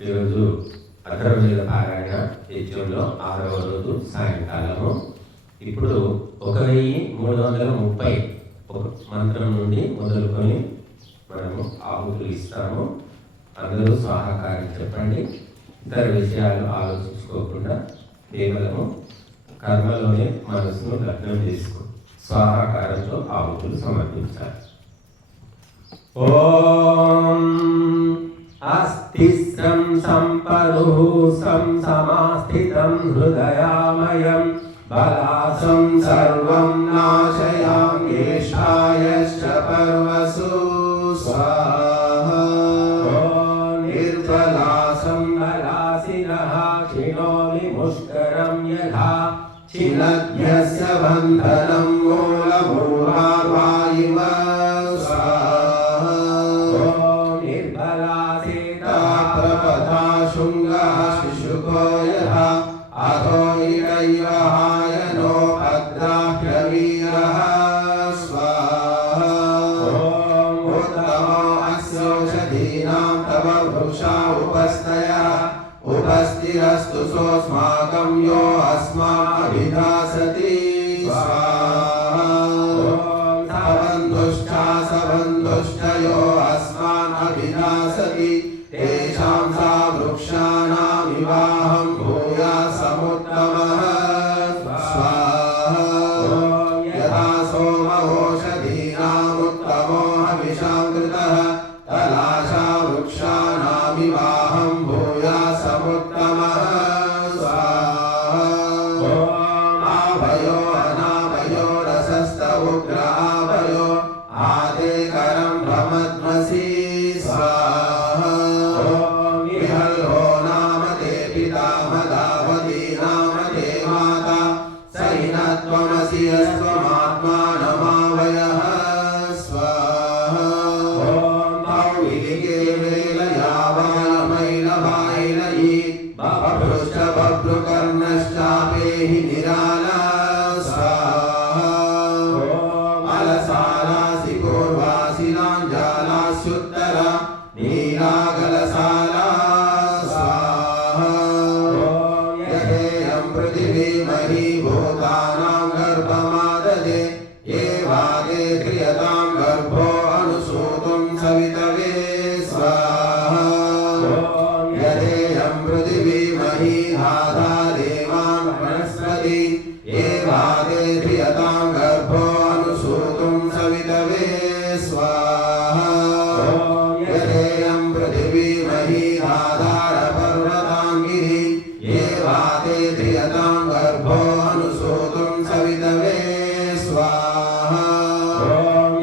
ఈరోజు అథర్వవేద పారాయణ యజ్ఞంలో 6వ రోజు సాయంకాలము. ఇప్పుడు 1330 ఒక మంత్రం నుండి మొదలుకొని మనము ఆహుతులు ఇస్తాము. అందరూ స్వాహాకారం చెప్పండి. ఇతర విషయాలు ఆలోచించుకోకుండా కేవలము కర్మలోనే మనసును లగ్నం చేసుకో స్వాహాకారంతో ఆహుతులు సమర్పించాలి. ఓం అస్థిస్రం సంపరుహూసం సమాస్థితం హృదయామయం బలాసం సర్వం నాశయామ్యేషాయశ్చ పర్వసు స్వాహా. నిర్బలాసం బలాసినః క్షిణోమి ముష్కరం యథా ఛిన్నద్యస్య బంధనం మూలమూలార్వాయివ స్వాహా. నిర్బలాసేతా ప్రపథా శృంగః శిశుకో యథా అథో ఇడైవహాయనో భద్రాహ్యవీరః స్వాహా. ఉత్తమో అస్యోషధీనాం తవ వృషా ఉపస్థయః ఉపస్థిరస్తు సోస్మాకం యో అస్మాభిధాసతి స్వాహా. సబంధుశ్చా సబంధుశ్చ యో అస్మాన్ అభిధాసతి తేషాం సా వృక్షాణాం వివాహం భూయా సముత్తమః స్వాహా. యథా సోమోషధీనాముత్తమో హవిషాం కృతః తలాశా వృక్షాణాం వివాహం భూయా సముత్తమః స్వాహా. ఆభయో అనాభయో రసస్త ఉగ్ర ఆభయో ఆదేకరం భ్రమద్మసి స్వాహా. విహల్హో నామ తే పితామదావతి నామ తే మాతా సైనత్వమసి యస్త్వమాత్మానమావయః స్వాహా. భౌవిలికే వేలయావాయమైలవాయిలయీ బభృశ్చ బభ్రుకర్ణశ్చాపేహి నిరాలా స్వాహా. అలసాలాసి పూర్వాసినాంజాలాస్యుత్తరా నీలాగలసాలా స్వాహా. యథేయం పృథివీ మహీ భూతానాం గర్భమాదదే ఏ వాగే క్రియతాం గర్భో అనుసూతుం సవితవే స్వాహా. యథేయం పృథివీ మహీ ధాతా దేవాన్ వనస్పతి ఏ వాగే క్రియతాం గర్భో అనుసూతుం సవితవే స్వాహా. యథేయం పృథివీ మహీ ధాతార పర్వతాంగిరి ఏ వాగే క్రియతాం గర్భో అనుసూతుం సవితవే స్వాహా.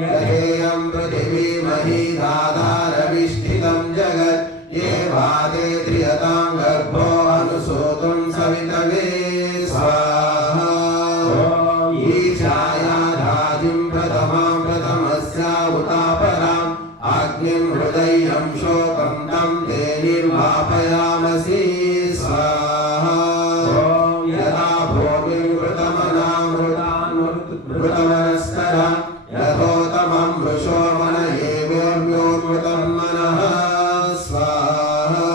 యథేయం పృథివీ మహీ ధాతార విష్ఠితం జగత్ ఏ వాగే క్రియతాం గర్భో అనుసూతుం సవితవే స్వాహా. ఈశాయాధాజిం ప్రథమాం ప్రథమస్యా ఉతాపరాం అగ్నిం హృదయం శోకం తం తే నిర్వాపయామసి స్వాహా. యథా భూమిం మృతమనామృతాన్మృతమనస్కరా యథోతమం వృషో మన ఏవోర్మ్యోన్మృతం మనః స్వాహా.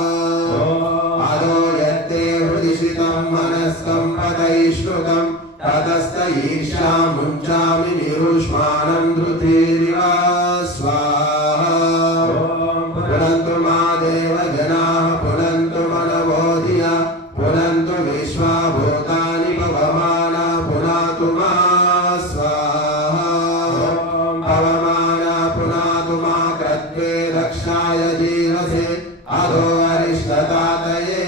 అదో యత్తే హృదిషితం మనస్కం పదైశ్రుతం తతస్థ ఈర్ష్యాముంచామి నిరుష్మానం ధృతిరివ స్వాహా. పునంతు మా దేవజనాః పునంతు మనవోధియా పునంతు విశ్వాభూతాని పవమానా పునాతు మా స్వాహా. పవమానా పునాతు మా క్రత్వే రక్షాయ జీవసే అధో అరిష్టతాతయే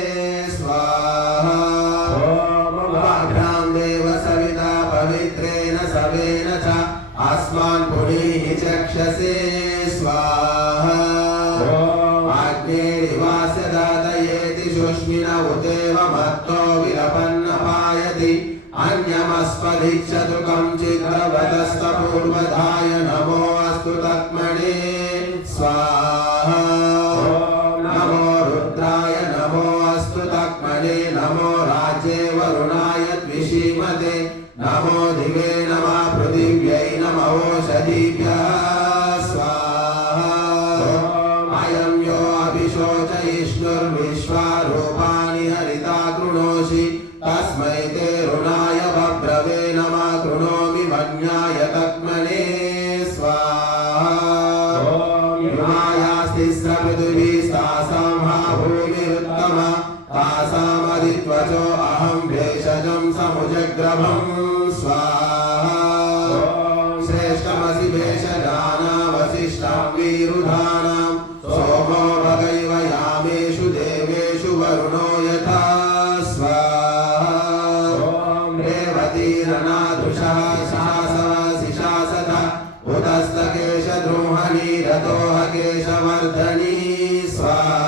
స్వాహా. వాఘ్రాం దేవ సవితా పవిత్రేణ సవేన చ అస్మాన్ పునీః చక్షసే స్వాహా. ఆగ్నేరివాస్య దాతయేతి శుష్మిన ఉదేవ మత్తో విలపన్నపాయతి అన్యమస్పదిచ్చతు కంచిద్రవతస్త పూర్వధాయ నమో అస్తు తక్మణే స్వాహా. నమో రుద్రాయ నమో అస్తు తక్మణే నమో రాజ్యే వరుణాయ ద్విషీమతే నమో దివే నమః పృథివ్యై నమో ఓషధీభ్యः స్వాహా. అయం యో అభిషోచయిష్ట विष्णुर्विश्वारूपाणि हरिता कृणोषि तस्मै ते ऋणाय बभ्रवे नमः कृणोमि वन्याय तक्मने स्वाहा ऋणायास्तिस्र पृथिवीस्तासां हा भूमिरुत्तमा तासामधित्वचो अहं भेषजं समुजग्रभं स्वाहा श्रेष्ठमसि भेषजानामसिष्टां वीरुधानां सोमो भगैव यामेषु देवेषु वरुणो यथा स्वाहा रेवतीरनादृशः शासवसिशासत उतस्तकेशद्रोहणी रतोह केशवर्धनी स्वाहा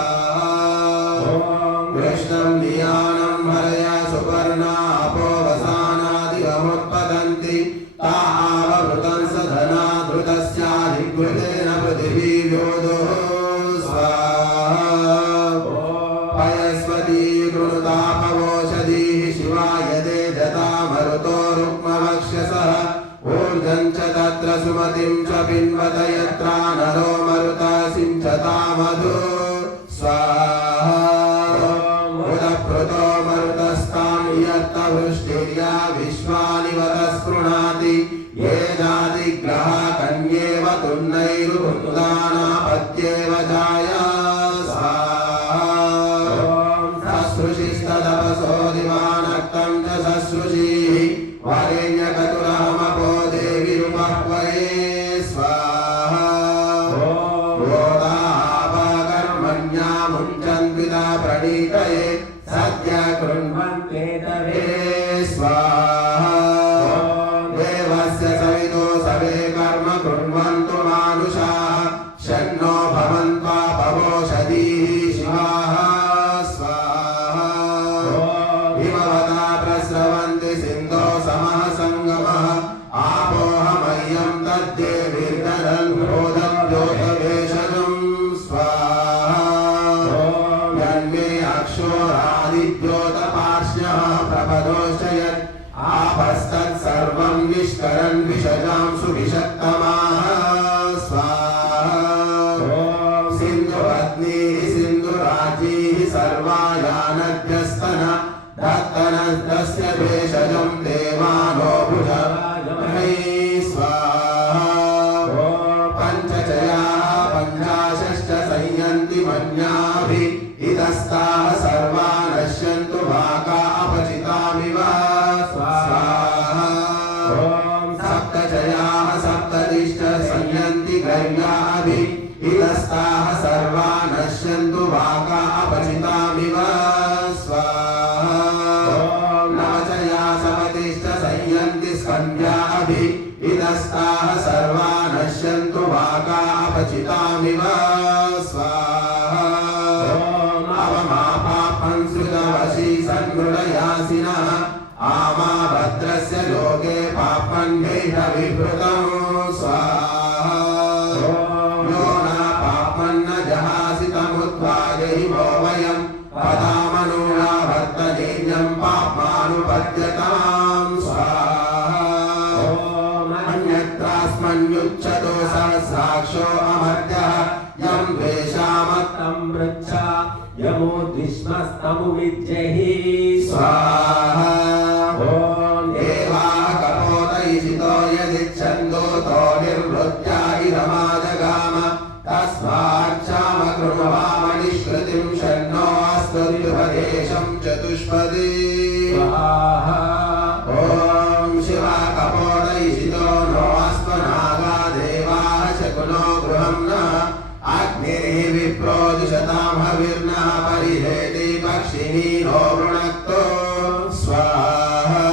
कृष्णं नियानं हरया सुपर्णा अपोवसानादिगमुत्पतन्ति ता आवृतं सधना धृतस्याधिकृतेन पृथिवी व्योदुः स्वाहा पयस्वती कृणुतापवोषधीः शिवाय दे जता मरुतो रुक्मवक्ष्यसः ऊर्जं च तत्र सुमतिं च पिन्वत यत्रा नरो मरुता सिञ्चता मधु स्वाहा उदप्रुतो मरुतस्तां यत्तवृष्टिर्या विश्वानि वदस्पृणाति ये जातिग्रहा कन्येव तुन्नैरुदानापत्येव जाया स्वाहा ससृशिस्तदपसो दिवानक्तं च ससृषिः वरेण्यकतुरहमपो देवि रूपह्वये स्वाहा गोदापाकर्मण्यामुञ्चन्विता प्रणीतये सद्य कृण्वन्ते तवे स्वाहा देवस्य सवितो सवे कर्म कृण्वन्तु मानुषाः शन्नो भवन्त्वापवोषधीः शिवाः स्वाहा हिमवता प्रस्रवन्ति सिन्धो समः सङ्गमः आपोहमह्यं तद्देवीर्दधन् क्रोधं ज्योतवेषजं स्वाहा यन्मे अक्षोरादिद्योतपार्ष्ण्यः प्रपदोश्च यत् आपस्तत्सर्वं निष्करन् विषजां सुविषत्तमाः स्वाहा सिन्धुपत्नीः सिन्धुराजीः सर्वायानभ्यस्तन दत्तनस्तस्य भेषजं देवानो भुजमहै स्वाहा पञ्चचयाः पञ्चाशश्च संयन्ति मन्याभि इतस्ताः सर्वा नश्यन्तु भाका अपचितामिव स्वाहा सप्तचयाः सप्ततिश्च संयन्ति गैर्याभि इतस्ताः सर्वा नश्यन्तु भाका अपचितामिव स्वाहा नवचया सपतिश्च संयन्ति स्कन्ध्याभि इतस्ताः सर्वा नश्यन्तु भाका अपचितामिव स्वाहा अवमापापं श्रुतवशी सन्मृडयासिनः आमा भद्रस्य लोके पापन्नेषविभृतं स्वाहा यो न पापन्न जहासि तमुद्वाजहि वो वयं पदामनूना वर्तनीयं पाप्मानुपद्यतां स्वाहा अन्यत्रास्मन्युच्यतो सहस्राक्षो अमर्त्यः यं द्वेषामत्तं पृच्छा यमोद्विष्मस्तमुविज्जहि स्वाहा ॐ देवाः कपोतैषितो यदिच्छन्दो तो निर्वृत्या इदमाजगाम तस्माच्चामकृणवामनिष्कृतिं शन्नो अस्तु द्विपदेशं चतुष्पदी स्वाहा ॐ शिवा कपोतैषितो नो अस्त्वनागा देवाः शकुनो गृहं नः अग्निः विप्रोजुषतां हविर्नः परिहेति पक्षिणी नो वृणक्तो स्वाहा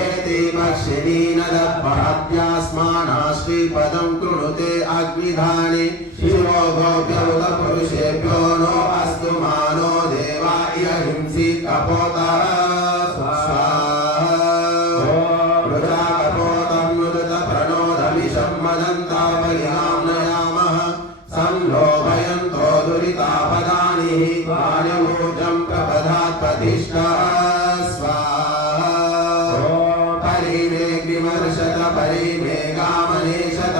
एति पक्षिणी न दत्पहत्यास्मानाश्रीपदं कृणुते अग्निधानि शिवो गोप्यौत पुरुषेभ्यो नो अस्तु मानो देवा इह हिंसि कपोतः स्वाहा रुद्रा कपोतं नुदत प्रणोदमिषं मदन्तापरिहां नयामः संलोभयन्तो दुरितापदानि वाणिमूर्जं प्रपदात्पतिष्ठः स्वाहा परिमेग्निमर्षत परिमेघामनेशत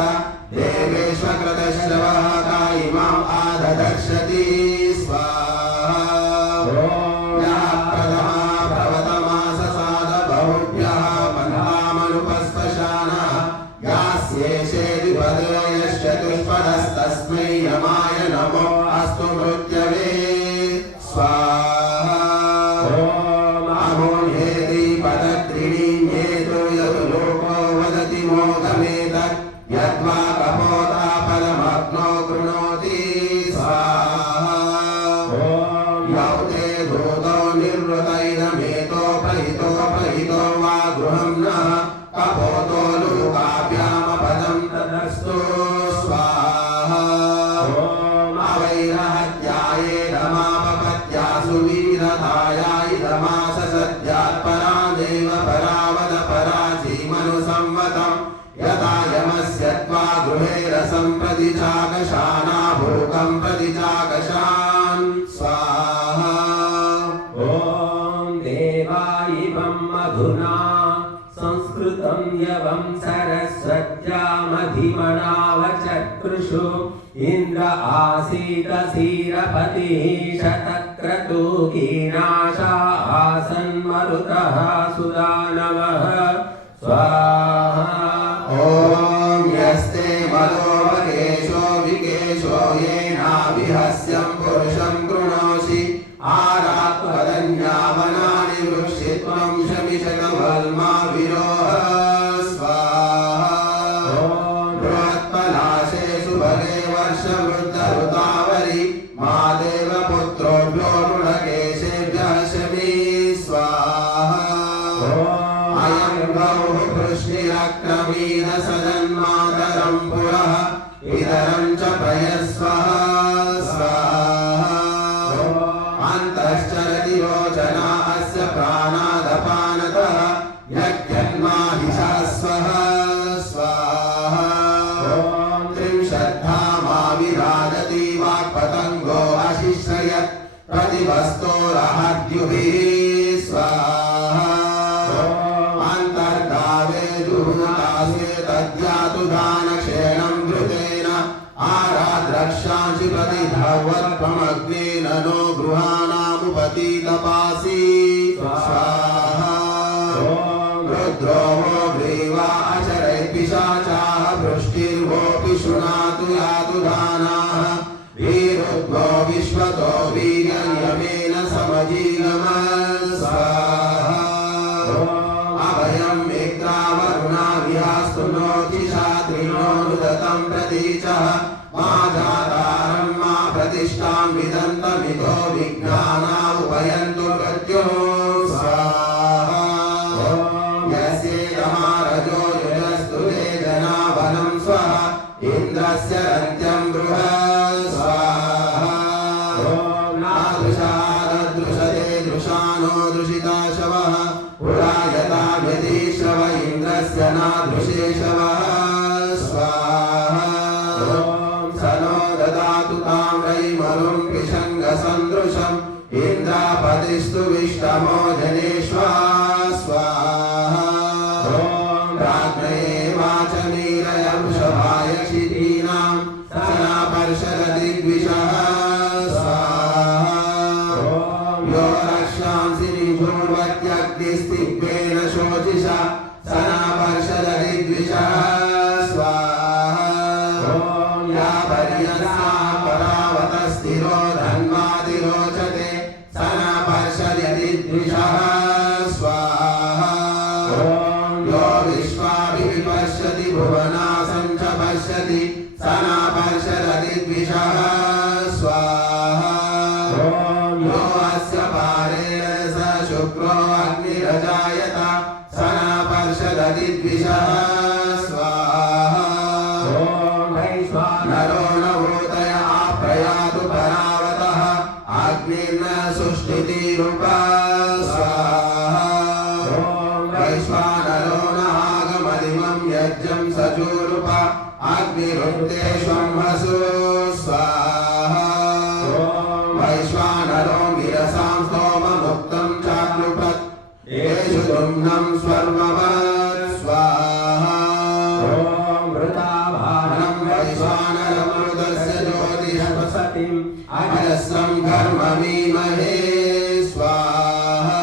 देवेष्वकृतश्रवः कायिमाम् आददर्शति स्वाहा नाथाया इदमास सद्यात् परामेव परावद पराजीमनुसंवतम् यथा यमस्य त्वा गृहे रसं प्रति चाकशाना भोगं प्रति चाकशान् स्वाहा। ॐ देवायिवं मधुना संस्कृतं यवं सरस्वत्यामधिमनावचकृषु इन्द्र आसीत सीरपतिः शतक्रतुकीनाशा आसन्मरुतः सुदानवः स्वाहा। ॐ यस्ते मदोऽवकेशो विकेशो येनाभिहस्यं पुरुषं कृणोषि आरात्वदन्यावनानि वृक्षित्वं शमिशतवल्मा विरोह स्वाहा। बृहत्पलाशेषु भगे वर्षवृद्धऋतावरि मा देवपुत्रोभ्यो मृडकेशेभ्यः शमी स्वाहा। अयं गौः कृष्णिरक्रमीद सदन्मातरं पुरः इदरं च प्रयस्वः स्वाहा। अन्तश्चरति रोचना अस्य प्राणादपानतः यज्ञन्माहिषास्वः स्वाहा। त्रिंशद्धामाविराजति वाक्पतङ्गो अशिश्रयत् प्रतिवस्तोरहद्युभिः स्वाहा। तद्यातु दानक्षेणं धृतेन आराद्रक्षांसि प्रतिधवत्वमग्नेन नो गृहाणामुपतीतपासि स्वाहा। रुद्रो वो ग्रीवा अचरैर्पिशाचाः वृष्टिर्वोऽपि शृणातु यातु दानाः वीरुद्वो विश्वतो वीर्यं यमेन समजीगमः स्वाहा। अभयं मेघ्रावरुणा विहास्तु नोचिषात्रिणोऽनुदतं प्रतीचः मा जातारं मा प्रतिष्ठां विदन्तमितो विज्ञानामुपयन्तु मृत्युः स्वाहा। यस्येदमारजो युजस्तु ते जनावनं स्वः इन्द्रस्य रन्त्यं बृहः स्वाहा। नादृशाददृशते दृशानो दृशिताशवः पुरा यथा व्यतिश्रव इन्द्रस्य नादृशे शवः स्वाहा। स नो ददातु ताम्रैर्मरुं पिशङ्गसन्दृशम् इन्द्रापतिस्तु विष्टमो जनेष्वा स्वाहा। राज्ञये वाचमीरय वृषभाय क्षितीनां सनापर्षददिग्विषः स्वाहा। यो रक्षांसि निभूर्वत्यग्निस्तिग्वेन शोचिषा सनापर्षददिग्विषः स्वाहा। या पर्यन्ता परावतस्थिरो धन्वादिरोचते सनापर्षददिग्विषः स्वाहा। यो विश्वाभिपश्यति भुवनासं च पश्यति सनापर्षददिग्विषः स्वाहा। यो अस्य पारेण स शुक्रो अग्निरजायत सनापर्षददिग्विषः स्वाहा। नरो न भूतय आप्रयातु परावतः अग्निर्न सुष्ठुतिरुपः स्वाहा। वैश्वानरो न आगमदिमं यज्ञं सचूरुप अग्निरुक्तेष्वंहसु स्वाहा। वैश्वानरो गिरसां स्तोममुक्तं चाक्लुपत् येषु दुम्नं स्वर्ववत् स्वाहा। मृताभानं वैश्वानरमृतस्य ज्योतिषपसतिम् अजस्रं कर्ममीमहे स्वाहा।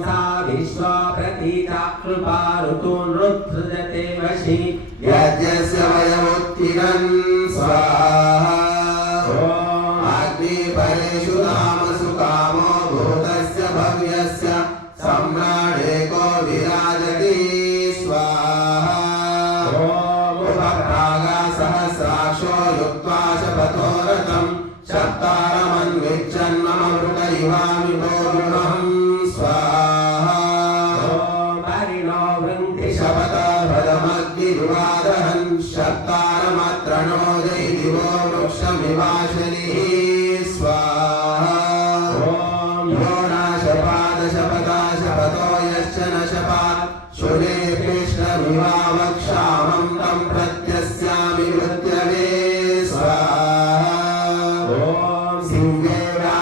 सा विश्वा प्रतीता कृपा ऋतून् रुत्सृजते वशी यज्ञस्य वयमुत्थिरन् स्वाहा। अग्निपरेषु तामसु कामो भूतस्य भव्यस्य सम्राडेको विराजति स्वाहा। उपप्रागा सहस्राक्षो युक्त्वा शपथो रथं शप्तारमन्विच्छन्ममृतैवामितो गृहं स्वाहा। परिणो वृन्ति शपथभदमग्निरुवादहन् शप्तारमत्रणो जयदिवो वृक्षमिवाशनिः स्वाहा।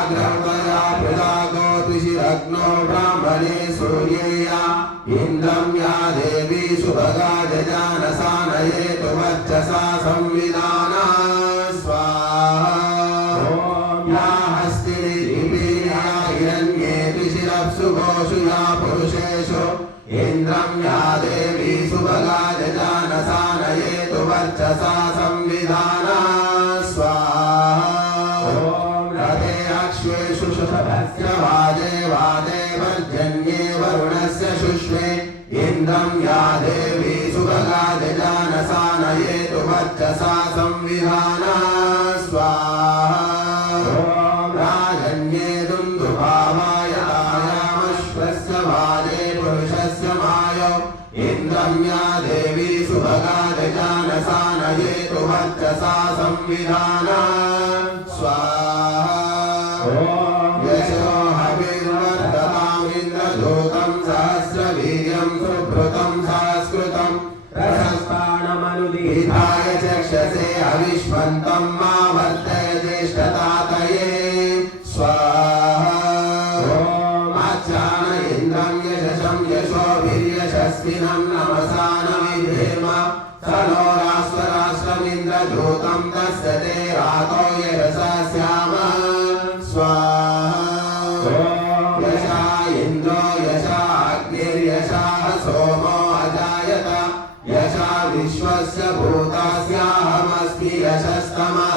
आग्रवतया पृथागोत्विषिरग्नो ब्राह्मणे सूर्येय इन्द्रं या देवी सुभगा जजानसानयेतु वर्चसा संविधाना स्वाहा या हस्तिरिपीया हिरण्येति शिरप्सु गोषु या पुरुषेषु इन्द्रं या देवी सुभगा जजानसानयेतु वर्चसा संविधाना स्वाहा रथे अक्ष्वेषु शुभस्य वाजे वाजे वर्जन्ये वरुणस्य शुष्मे इन्द्रं या देवी सुभगा जजानसानयेतु वर्चसा संविधाना स्वाहा राजन्ये दुन्दुभावाय आयामश्वस्य वाजे पुरुषस्य मायो इन्द्रं या देवी सुभगा जजानसानयेतु वर्चसा संविधाना स्वाहा यशो हविर्वर्धताम् इन्द्रदूतं सहस्रवीर्यं सुभृतं सहस्कृतं प्रशस्तानमनुदीर्घाय चक्षसे अविष्वन्तं मा वर्तय ज्येष्ठतातये स्वाहा आचान इन्द्रं यशसं यशोभिर्यशस्विनं नमसा न विधेम स नो राष्ट्रमिन्द्रदूतं तस्य ते रातो यशसा स्याम स्वाहा यशा इन्द्रो यशा अग्निर्यशा सोमो अजायत यशा विश्वस्य भूतास्याहमस्मि यशस्तमः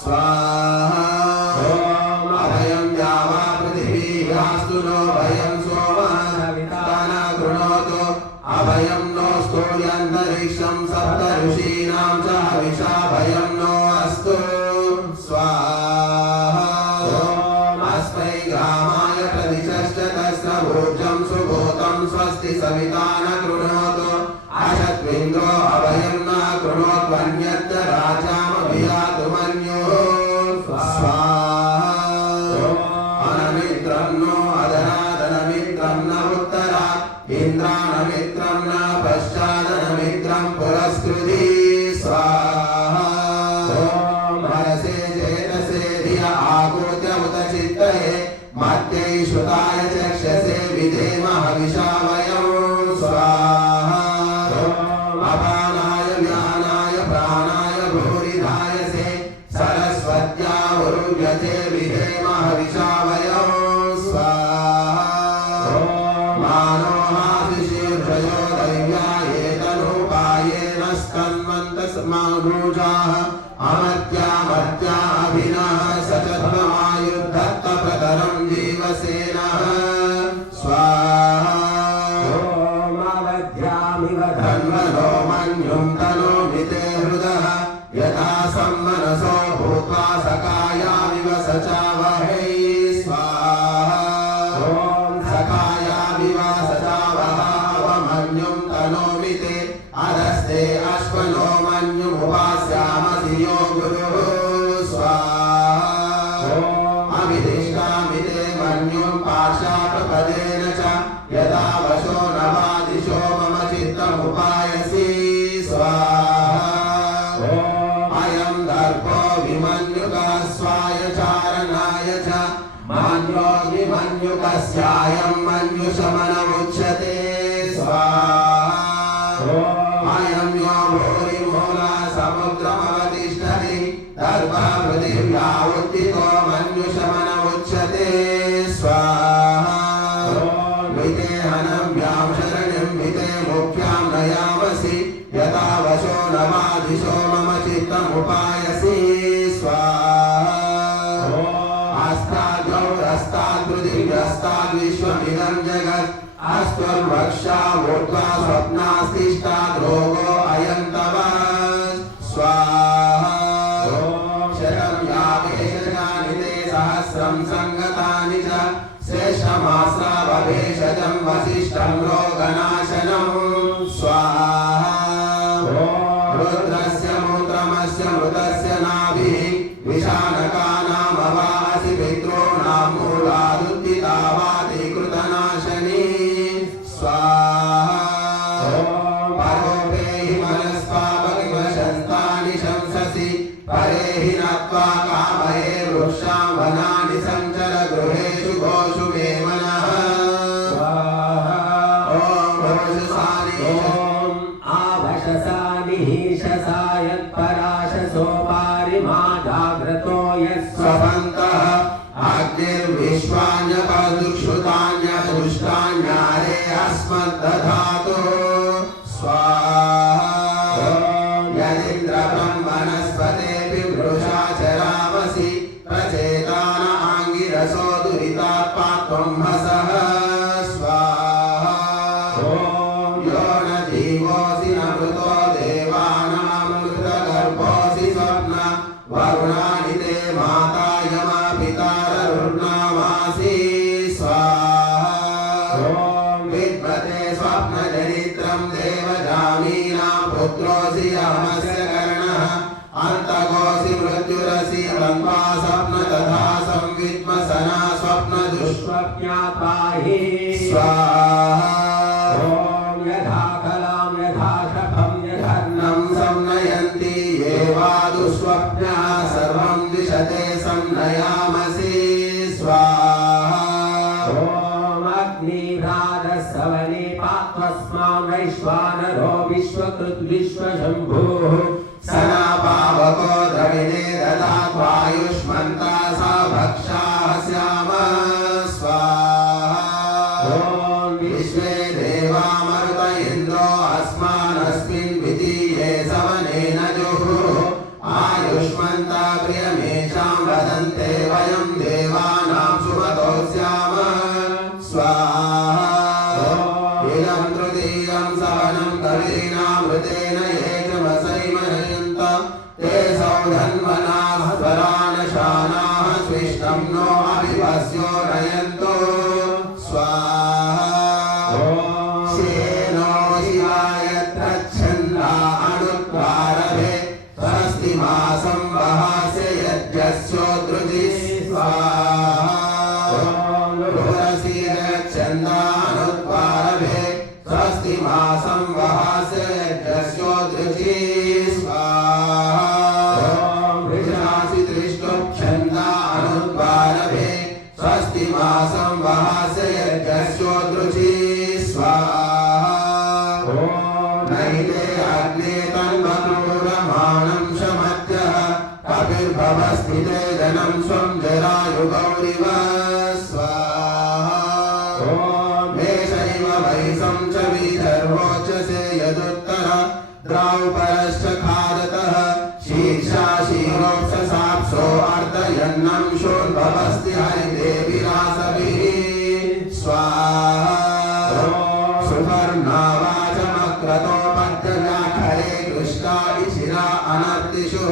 स्वाहा अभयं द्यावा पृथिवीयास्तु नो भयं सोमः सविता कृणोतु अभयं नोऽस्तु यन्तरिक्षं सप्त ऋषीणां च हविषा भयं नो अस्तु स्वाहा अस्मै ग्रामाय प्रदिशश्च तस्य भोजं सुभूतं स्वस्ति सविता न कृणोतु अशत्विन्द्रो अभयं न कृणोत्वन्यत्र राजामभियातु मन्युः स्वाहा अनमित्रं नो अधरादनमित्रं न उत्तरात् इन्द्राणमित्रं न पश्चादनमित्रं पुरस्कृति स्वाहा मनसे चेतसे धिया आकूत्य उत चित्तये मत्यै श्रुताय चक्षसे विधेम हविषा वयं स्वाहा अपानाय ज्ञानाय प्राणाय भूरिधायसे सरस्वत्या उरुव्यते विधेम हविषा वयं स्वाहा मानो हासिशीर्षयो दैव्या एतनोपायेन स्कन्वन्तस्मानुजाः अमर्त्या अभिनः सचद्ममायुद्धत्त प्रतरं जीवसेनः स्वाहा धन्वनो मन्युं तनोमि ते हृदः यथा सम्मनसो भूत्वा सखायामिव सचावहै स्वाहा सखायामिव सचावहावमन्युं तनोमि ते अधस्ते अश्वनो मन्युमुपास्यामसि यो गुरुः स्वाहा अभिदिष्टामि ते मन्युं पाशाप्रपदेन च यदा वशो नवादिशो मम चित्तमुपायसि स्वाहा अयं दर्पो विमन्युकः स्वायचारणाय च मान्यो विमन्युकस्यायं मन्युशमनमुच्यते स्वाहा अयं यो भूरिमूला समुद्रमवतिष्ठति दर्पः पृथिव्या उत्थितो मन्युशमनमुच्यते स्वाहा विदेहनव्यां शरणिं विदे मुख्यां नयामसि यथा वशो नवादिशो मम चित्तमुपायसि स्वाहा अस्ताद्पृथिव्यस्ताद्विश्वमिदं जगत् अस्त्वर्वक्षा ऊर्ध्वा स्वप्नास्तिष्ठाद्रोगो अयं तव स्वाहा शतं यावेशजानि ते सहस्रं सङ्गतानि च श्रेष्ठमास्रावभेषजं वसिष्ठं रोगनाशनं स्वाहा रुद्रस्य मूत्रमस्य मृतस्य नाभिः विषाणकानामवासि पितॄणां मूलादुत्थितावादिकृतनाशनी स्वाहा परोपेहि मनस्पापकिवशन्तानि शंससि परेहि नत्वा कामये वृक्षां वनानि संचर गृहेषु गोषु मे मनः स्वपन्तः अग्निर्विश्वान्यपदुक्षुतान्यपुष्टान्यारे अस्मद्दधातु स्वाहा यदिन्द्रं वनस्पतेऽपि वृषा चरामसि प्रचेतान आङ्गिरसो दुरितात्मा हसः स्वाहा यो न जीवोऽसि न मृतो देवानामृतगर्भोऽसि स्वप्न वरुणानि ते माता यमा पिताररुणामासि स्वाहा विद्मते स्वप्नजनित्रं देवजामीनां पुत्रोऽसि यमस्य कर्णः अन्तकोऽसि मृत्युरसि तन्वा स्वप्न तथा संविद्मसना स्वप्न दुष्स्वप्न्यापाहि स्वाहा यथा कलां यथा शफं यथर्नं संनयन्ति ये वा दुःस्वप्नः सर्वं दिशते संनयामसि स्वाहा अग्निभ्रातस्सवने पात्वस्मान् वैश्वानरो विश्वकृद्विश्वशम्भुः सना पावको द्रविणे ददात्वायुष्मन्ता सा भक्षाः स्याम स्वाहा विश्वे देवा मरुत इन्द्रो अस्मानस्मिन् वितीये सवनेन जुहुः आयुष्मन्ता प्रियमेषां वदन्ते वयं देवानां सुमतो स्याम स्वाहा इदं तृतीयं सवनं कवीनामृतेन ये च वसैमनयन्त ते सौधन्वनाः स्वरानशानाः स्विष्टं नो अभिवस्यो नयन्तो स्वाहा शेनो शिवायत्र छन्दा अनुत्वारभे स्वस्ति मासं वहास्य यज्ञस्योदृति स्वाहा छन्दानुत्वारभे स्वस्ति मासं वहास्य यज्ञस्योदृति स्वाहा वृषासि त्रिष्टुप्छन्दानुत्वारभे स्वस्ति मासं वहास्य यज्ञस्योदृति स्वाहा नैते अग्ने तन्वक्रूरमाणं शमत्यः कपिर्भवस्थिते जनं स्वं जरायुगौरिव स्वाहा मेषैव वैसं च विधर्वोचसे यदुत्तर द्रावपरश्च खादतः शीर्षा शीरोक्षसाप्सो अर्धयन्नं शोर्भवस्ति हरिदेविरासभिः स्वाहा सुपर्णावाचमक्रतोपद्यव्याखरे कृष्णा इशिरा अनर्तिषु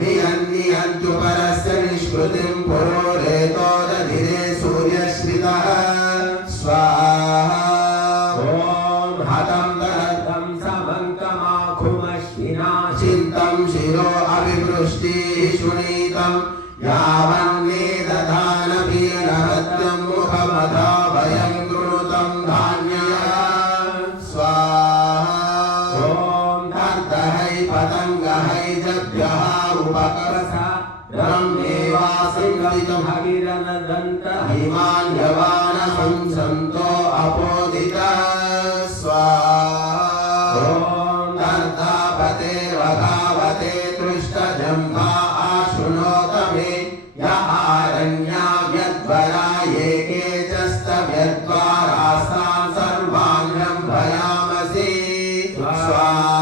नियन्नियन्तु परस्य निष्कृतिं पुरोरेतो दधिरे सूर्यश्रितः स्वाहा हतं दरतं समङ्कमाखुमश्विना चिन्तं शिरो अभिवृष्टिः शुणीतं यावन्नेदधानभीनहत्यं मुखमधा भयं कृणुतं धान्यः स्वाहा दर्दहै पतङ्गहै जभ्यः उपकरसा ब्रह्मेवासिंहितं हविरनदन्त हिमान्यवानहं सन्तो अपोदितः स्वाहा दर्दापते वधावते तृष्टजम्भा आशृणोत मे य आरण्या व्यद्वरा ये केचस्तव्यद्वारास्तां सर्वाण्यं भयामसि स्वाहा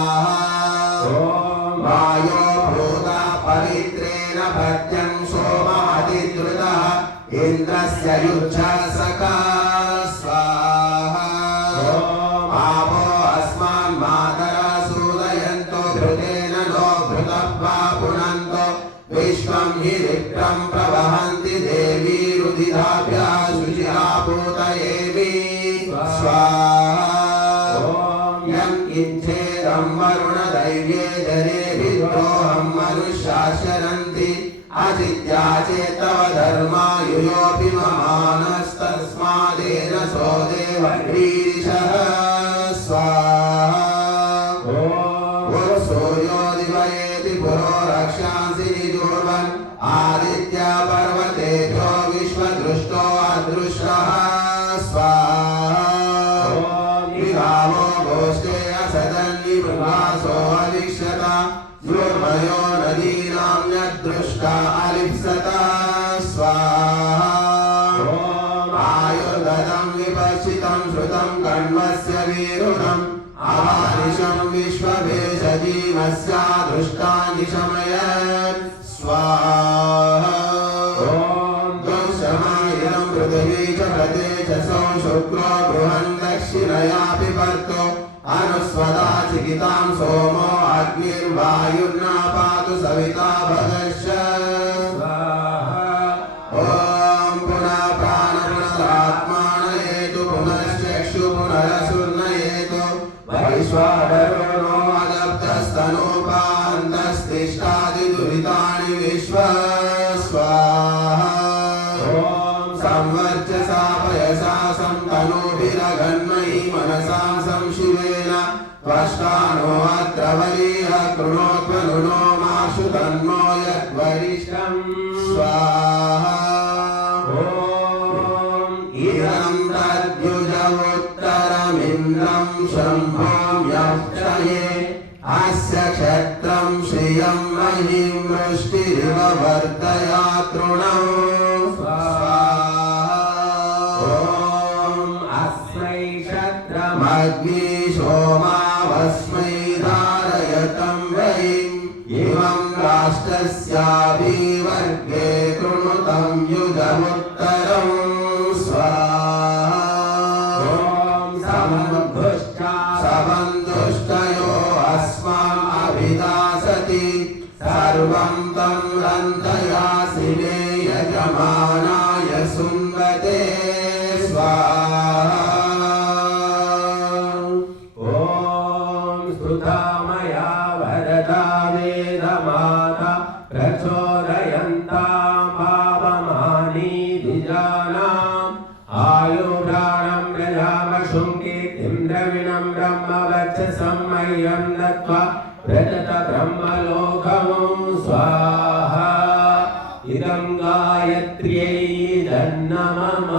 वायो भूता पवित्रेण भट्यं सोमादिद्रुतः इन्द्रस्य युज्यः सखा स्वाहा आपो अस्मान् मातरः सूदयन्तो घृतेन नो घृतप्वा पुनन्तो विश्वं हि विप्रं प्रवहन्ति देवी रुधिराभ्यः शुचिरा पूतयेमि स्वाहा यं किञ्चेदं वरुणदैव्ये जने विद्रोहं मनुष्याशरन्ति अचित्या चेत्तव धर्मा युयोऽपि ममानस्तस्मादेन सो देवह्रीरिषः स्वाहा सूर्यो दिवयेति पुरो रक्षांसि निजोर्वन् आदित्या पर्वते मेरुणम् आवानिशं विश्ववेशजीवस्यादृष्टानि शमयन् स्वाहा ॐ दुःशमायं पृथिवी च प्रतेजसो शुक्रो बृहन् दक्षिणयापि पर्तो अनुस्वदा चिकितां सोमो अग्निर्वायुर्ना पातु सविता भगश्च ॐ पुनः प्राणपुनरात्मानयेतु पुनश्चक्षु पुनरसुर्नयेतु वैश्वानरो अदप्तस्तनोपान्तस्तिष्ठादिदुरितानि विश्व स्वाहा ॐ संवर्चसा पयसा संतनोभिरघन्मयि मनसां संशिवेन त्वष्टानो अत्र वरीह कृणोत्वनुनो माशु तन्नो यद्वरिष्ठं स्वाहा ॐ इदं तद्युजमुत्तरमिन्द्रं शम्भों यक्षये अस्य क्षत्रं श्रियं महिं वृष्टिरिव वर्धयातृणौ अग्नि सोमावस्मै धारयतं वैं इमं राष्ट्रस्याभिवर्गे कृणुतं युधमुत्तरं स्वाहा समन्धुष्टयो अस्मान् अभिदासति सर्वं तं रन्धयासि मे यजमानाय सुन्वते स्वाहा स्तुतामया वरदा वेदमाता प्रचोदयन्तां पावमानी द्विजानाम् आयुर्दानं प्रजामशुङ्कीर्तिं द्रविणं ब्रह्मवक्षसं मह्यं दत्त्वा व्रजत ब्रह्मलोकं स्वाहा इदं गायत्री